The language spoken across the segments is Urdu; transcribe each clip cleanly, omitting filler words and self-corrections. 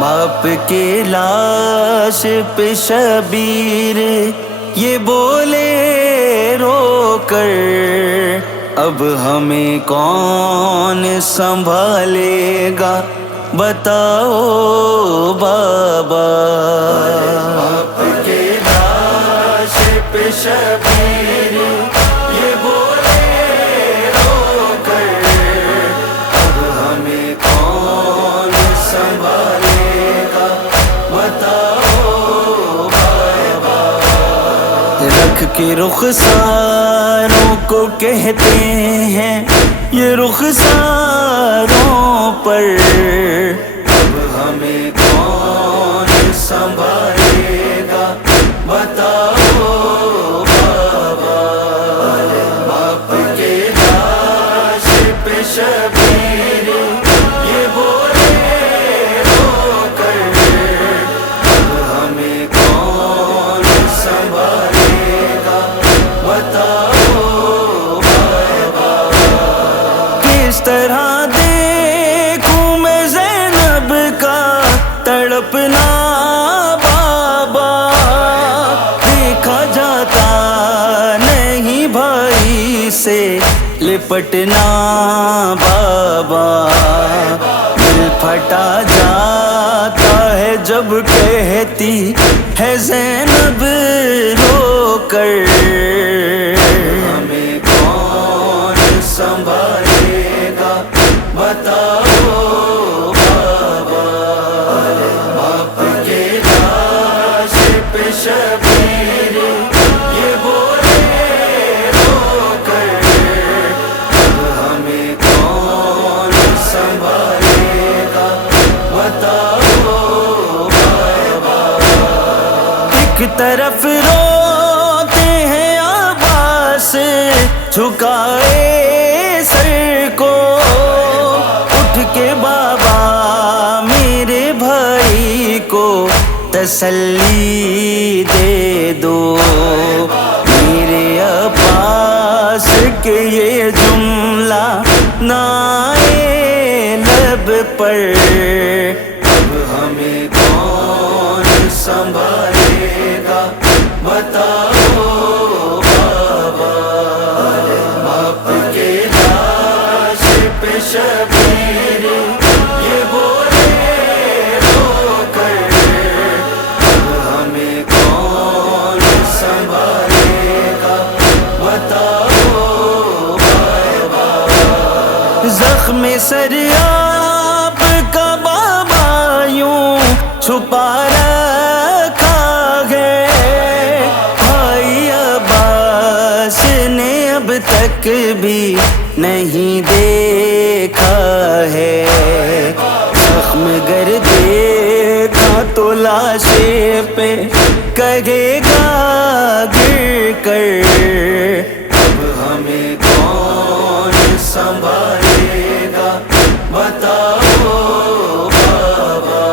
باپ کے لاش پہ شبیر یہ بولے رو کر، اب ہمیں کون سنبھالے گا بتاؤ بابا۔ باپ کے لاش پہ شبیر یہ بولے رو کر، اب ہمیں کون سنبھالے گا بتاؤ بابا۔ رکھ کے رخساروں کو کہتے ہیں یہ رخساروں پر، اب ہمیں کون سنبھالے گا بتاؤ بابا۔ باپ کے لاش پہ شبیر یہ بولے رو کر، اب ہمیں کون سنبھالے گا بتاؤ بابا۔ کس طرح دیکھوں میں زینب کا تڑپنا بابا، دیکھا جاتا نہیں بھائی سے لپٹنا بابا، دل پھٹا جاتا ہے جب کہتی ہے زینب رو کر، ہمیں کون سنبھالے گا بتاؤ بابا۔ باپ کے لاش پہ شبیر یہ بولے رو کر، اب ہمیں کون سنبھالے گا بتاؤ بابا۔ ایک طرف روتے ہیں عباس جھکائے سر کو، اٹھ کے بابا میرے بھائی کو تسلی دے دو، میرے عباس کے یہ جملہ نہ آئے لب پر، اب ہمیں کون سنبھالے گا بتاؤ بابا۔ باپ کے لاش پہ شبیر یہ بولے رو کر، اب ہمیں کون سنبھالے گا بتاؤ بابا۔ زخم سریاب کا بابا یوں چھپا رکھا ہے، بھائی عباس نے اب تک بھی نہیں دیکھا ہے، زخم گر دیکھا تو لاشے پہ کہے گا گر کر، اب ہمیں کون سنبھالے گا بتاؤ بابا۔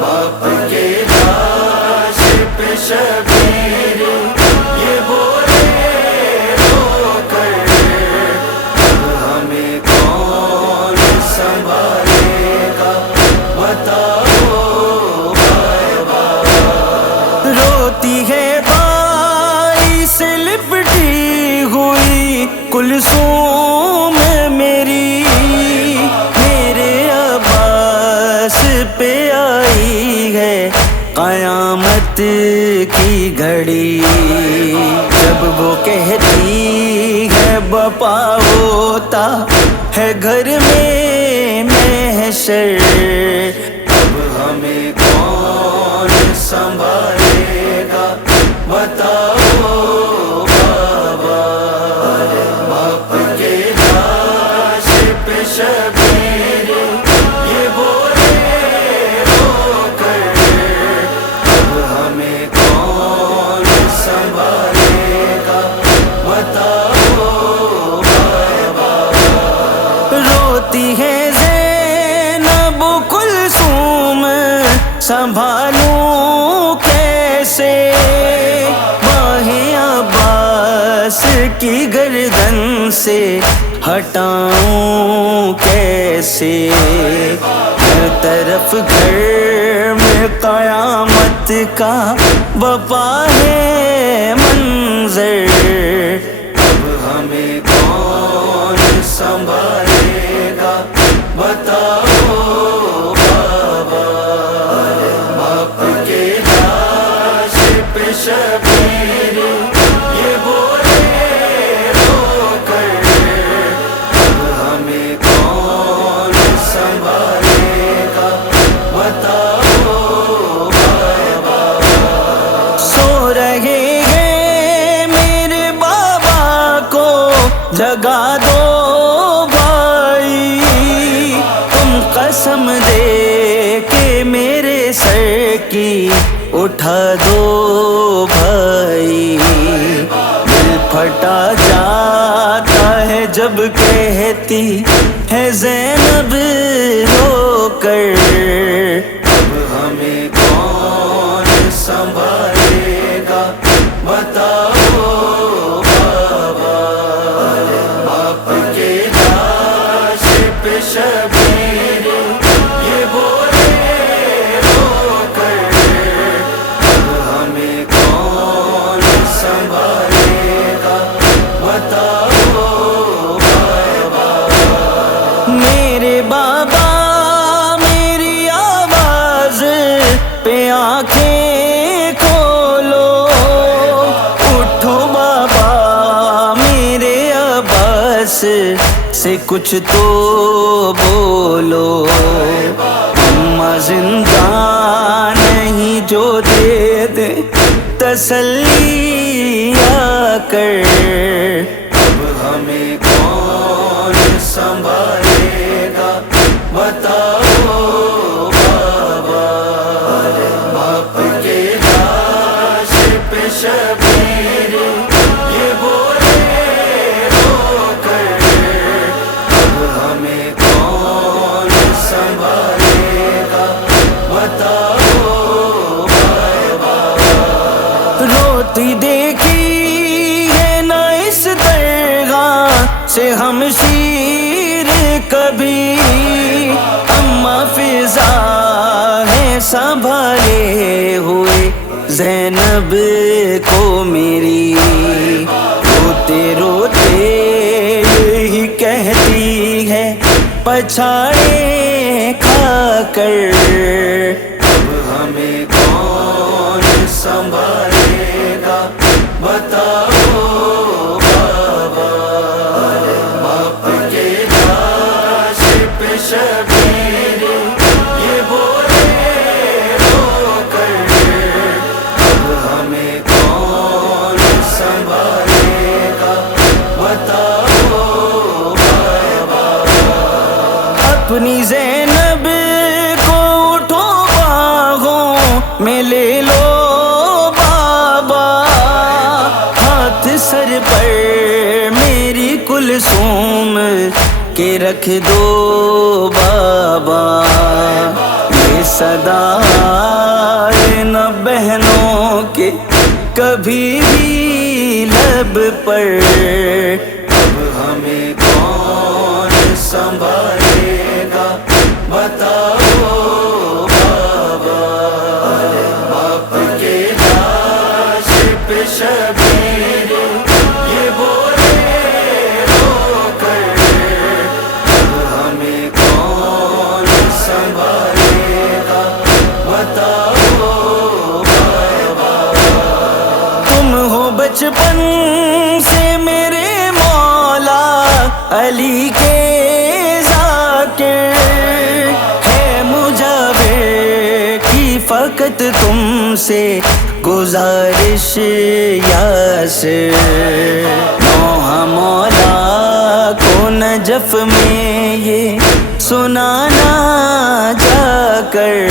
باپ کے لاش پہ شبیر یہ بولے رو کر، اب ہمیں کون سنبھالے گا بتاؤ بابا۔ روتی ہے بھائی سے لپٹی ہوئی کلثوم میری، میرے عباس پہ آئی ہے قیامت کی گھڑی، جب وہ کہتی ہے بپا ہوتا ہے گھر میں محشر، اب ہمیں کون سنبھالے گا بتاؤ بابا۔ باپ کے لاش پہ شبیر یہ بولے رو کر، اب ہمیں کون سنبھالے گا بتاؤ بابا۔ روتی ہے زینب کلثوم سنبھالوں کیسے، ماہ عباس کی گردن سے ہٹاؤں کیسے، ہر طرف گھر میں قیامت کا بپا ہے منظر، اب ہمیں کون سنبھالے گا بتاؤ بابا، باپ کے لاش پہ شبیر یہ بولے رو کر، اب ہمیں کون سنبھالے گا بتاؤ بابا۔ سو رہے ہیں میرے بابا کو جگا دو بھائی، تم قسم دے کے میرے سر کی اٹھا دو بھائی، دل پھٹا جاتا ہے جب کہتی ہے زینب رو کر، اب ہمیں کون سنبھالے گا بتاؤ بابا، باپ کے لاش پہ شبیر یہ بولے رو کر، اب ہمیں کون سنبھالے گا بتاؤ بابا۔ میرے بابا میری آواز پہ آنکھیں کھولو، اٹھو بابا میرے عباس سے کچھ تو بولو، اماں زندہ نہیں جو دے دے تسلی آ کر، اب ہمیں کون سنبھالے گا بتاؤ بابا، باپ کے لاش پہ شبیر یہ بولے رو کر، اب ہمیں کون سنبھالے گا بتاؤ بابا۔ روتی دیکھی ہے نہ اس طرح سے ہمشیر کبھی، اماں فضا ہے سنبھالے ہوئے زینب کو میری، روتے روتے یہی کہتی ہے پچھاڑے کھا کر، اب ہمیں کون سنبھالے گا بتاؤ بابا، باپ کے لاش پہ شبیر یہ بولے رو کر، اب ہمیں کون سنبھالے گا بتاؤ بابا۔ اپنی زینب کو اٹھو باہوں میں لے لو بابا، ہاتھ سر پر میری کلثوم کے رکھ دو بابا، یہ صدا آئے نہ بہنوں کے کبھی بھی لب پر، اب ہمیں کون سنبھالے گا بتاؤ بابا، باپ کے لاش پہ شبیر یہ بولے رو کر، اب ہمیں کون سنبھالے گا بتاؤ بابا۔ تم ہو بچپن سے میرے مولا علی کے ذاکر، ہے مجاور کی فقط تم سے گزارش یاسر، نوحہ مولا کو نجف میں یہ سنانا جا کر،